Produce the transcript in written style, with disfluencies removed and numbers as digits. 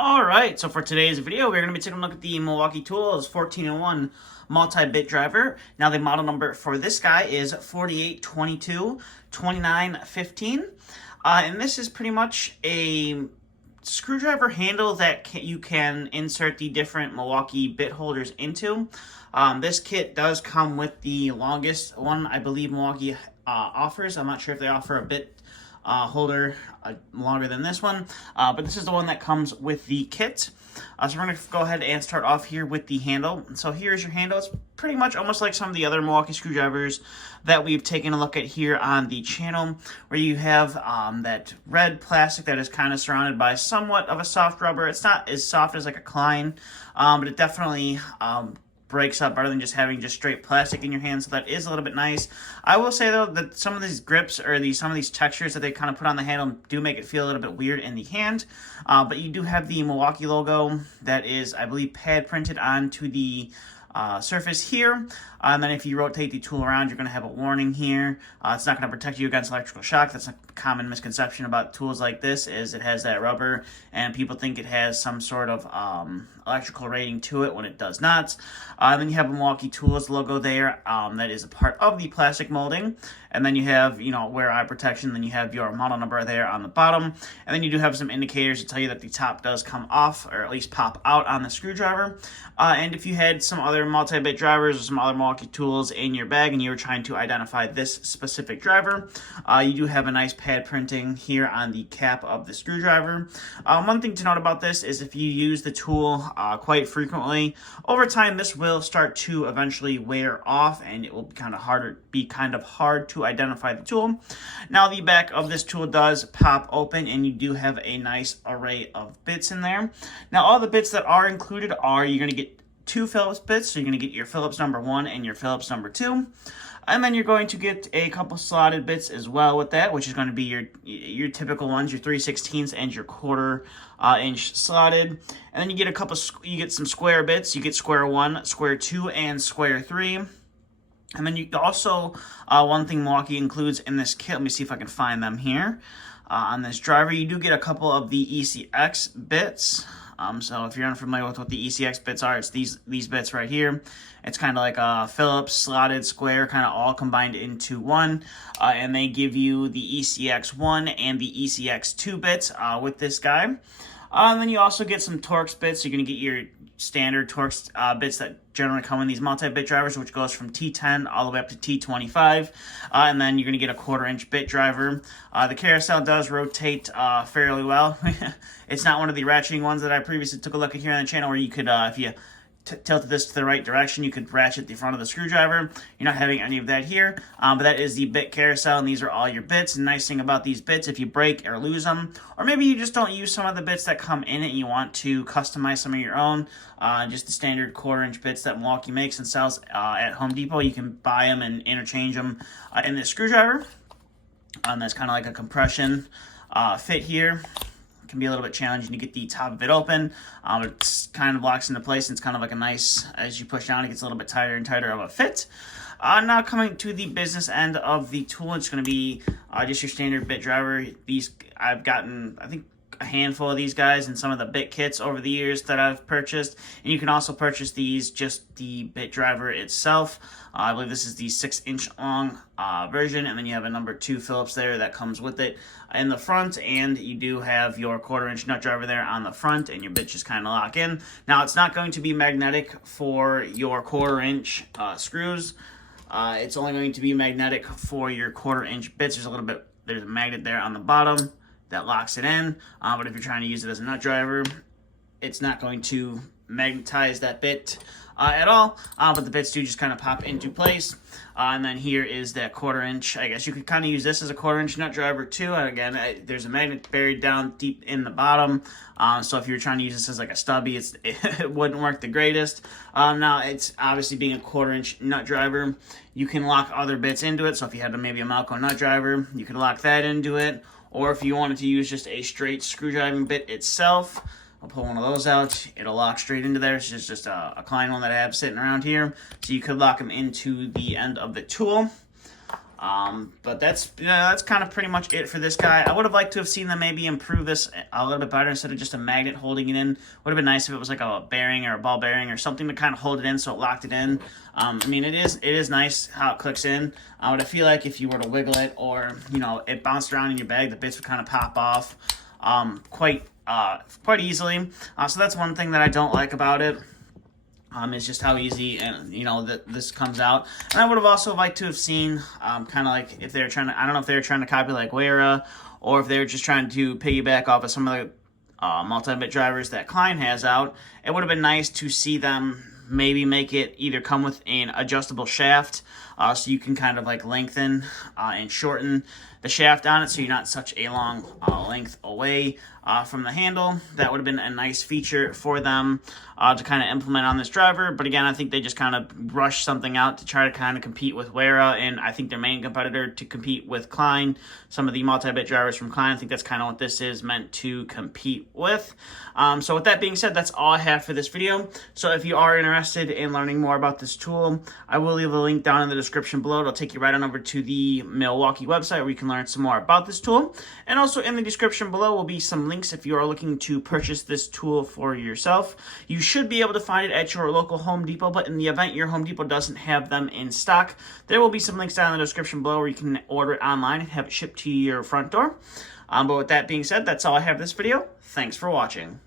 Alright, so for today's video, we're going to be taking a look at the Milwaukee Tools 1401 multi-bit driver. Now the model number for this guy is 48222915. And this is pretty much a screwdriver handle that you can insert the different Milwaukee bit holders into. This kit does come with the longest one I believe Milwaukee offers. I'm not sure if they offer a bit holder longer than this one, but this is the one that comes with the kit. So we're going to go ahead and start off here with the handle. So here's your handle. It's pretty much almost like some of the other Milwaukee screwdrivers that we've taken a look at here on the channel, where you have that red plastic that is kind of surrounded by somewhat of a soft rubber. It's not as soft as like a Klein, but it definitely breaks up better than just having just straight plastic in your hand, so that is a little bit nice. I will say though that some of these grips or some of these textures that they kind of put on the handle do make it feel a little bit weird in the hand, but you do have the Milwaukee logo that is, I believe, pad printed onto the surface here, and then if you rotate the tool around, you're going to have a warning here. It's not going to protect you against electrical shock. That's a common misconception about tools like this, is it has that rubber and people think it has some sort of electrical rating to it when it does not. Then you have a Milwaukee Tools logo there that is a part of the plastic molding, and then you have, wear eye protection. Then you have your model number there on the bottom, and then you do have some indicators to tell you that the top does come off, or at least pop out on the screwdriver. And if you had some other multi-bit drivers or some other Milwaukee tools in your bag and you were trying to identify this specific driver, you do have a nice pad printing here on the cap of the screwdriver. One thing to note about this is if you use the tool quite frequently, over time this will start to eventually wear off and it will be kind of hard to identify the tool. Now the back of this tool does pop open and you do have a nice array of bits in there. Now all the bits that are included are, you're going to get two Phillips bits, so you're going to get your Phillips number 1 and your Phillips number 2. And then you're going to get a couple slotted bits as well with that, which is going to be your typical ones, your 3/16 and your 1/4 inch slotted. And then you get you get some square bits. You get square 1, square 2, and square 3. And then you also, one thing Milwaukee includes in this kit, let me see if I can find them here. On this driver, you do get a couple of the ECX bits. So if you're unfamiliar with what the ECX bits are, it's these bits right here. It's kind of like a Phillips slotted square, kind of all combined into one. And they give you the ECX1 and the ECX2 bits with this guy. And then you also get some Torx bits. You're going to get your standard Torx bits that generally come in these multi-bit drivers, which goes from T10 all the way up to T25. And then you're going to get a 1/4 inch bit driver. The carousel does rotate fairly well. It's not one of the ratcheting ones that I previously took a look at here on the channel, where you could, if you tilted this to the right direction, you could ratchet the front of the screwdriver. You're not having any of that here, but that is the bit carousel, and these are all your bits. And the nice thing about these bits, if you break or lose them, or maybe you just don't use some of the bits that come in it and you want to customize some of your own, just the standard 1/4 inch bits that Milwaukee makes and sells at Home Depot, you can buy them and interchange them in this screwdriver. That's kind of like a compression fit here. Can be a little bit challenging to get the top of it open. It kind of locks into place, and it's kind of like a nice, as you push down, it gets a little bit tighter and tighter of a fit. Now coming to the business end of the tool, it's going to be just your standard bit driver. These, I've gotten, I think, a handful of these guys in some of the bit kits over the years that I've purchased, and you can also purchase these, just the bit driver itself. I believe this is the 6-inch long version, and then you have a number 2 Phillips there that comes with it in the front, and you do have your 1/4 inch nut driver there on the front, and your bits just kind of lock in. Now it's not going to be magnetic for your 1/4 inch screws. It's only going to be magnetic for your 1/4 inch bits. There's a magnet there on the bottom that locks it in, but if you're trying to use it as a nut driver, it's not going to magnetize that bit at all, but the bits do just kind of pop into place. And then here is that 1/4 inch. I guess you could kind of use this as a 1/4 inch nut driver too. And again, there's a magnet buried down deep in the bottom, so if you were trying to use this as like a stubby, it wouldn't work the greatest. Now it's obviously, being a 1/4 inch nut driver, you can lock other bits into it. So if you had maybe a Malco nut driver, you could lock that into it. Or if you wanted to use just a straight screwdriving bit itself, I'll pull one of those out. It'll lock straight into there. It's just a Klein one that I have sitting around here. So you could lock them into the end of the tool. But that's kind of pretty much it for this guy. I would have liked to have seen them maybe improve this a little bit better instead of just a magnet holding it in. Would have been nice if it was like a bearing or a ball bearing or something to kind of hold it in so it locked it in. I mean, it is nice how it clicks in. But I feel like if you were to wiggle it or, it bounced around in your bag, the bits would kind of pop off quite easily. So that's one thing that I don't like about it. It's just how easy and that this comes out. And I would have also liked to have seen kind of like if they're trying to, I don't know if they were trying to copy like Wera or if they were just trying to piggyback off of some of the multi-bit drivers that Klein has out. It would have been nice to see them maybe make it either come with an adjustable shaft so you can kind of like lengthen and shorten the shaft on it so you're not such a long length away from the handle. That would have been a nice feature for them to kind of implement on this driver. But again, I think they just kind of rushed something out to try to kind of compete with Wera, and I think their main competitor to compete with Klein, some of the multi-bit drivers from Klein. I think that's kind of what this is meant to compete with. So with that being said, that's all I have for this video. So if you are interested in learning more about this tool, I will leave a link down in the description below. It'll take you right on over to the Milwaukee website where you can learn some more about this tool. And also in the description below will be some links if you are looking to purchase this tool for yourself. You should be able to find it at your local Home Depot, but in the event your Home Depot doesn't have them in stock, there will be some links down in the description below where you can order it online and have it shipped to your front door. But with that being said, that's all I have for this video. Thanks for watching.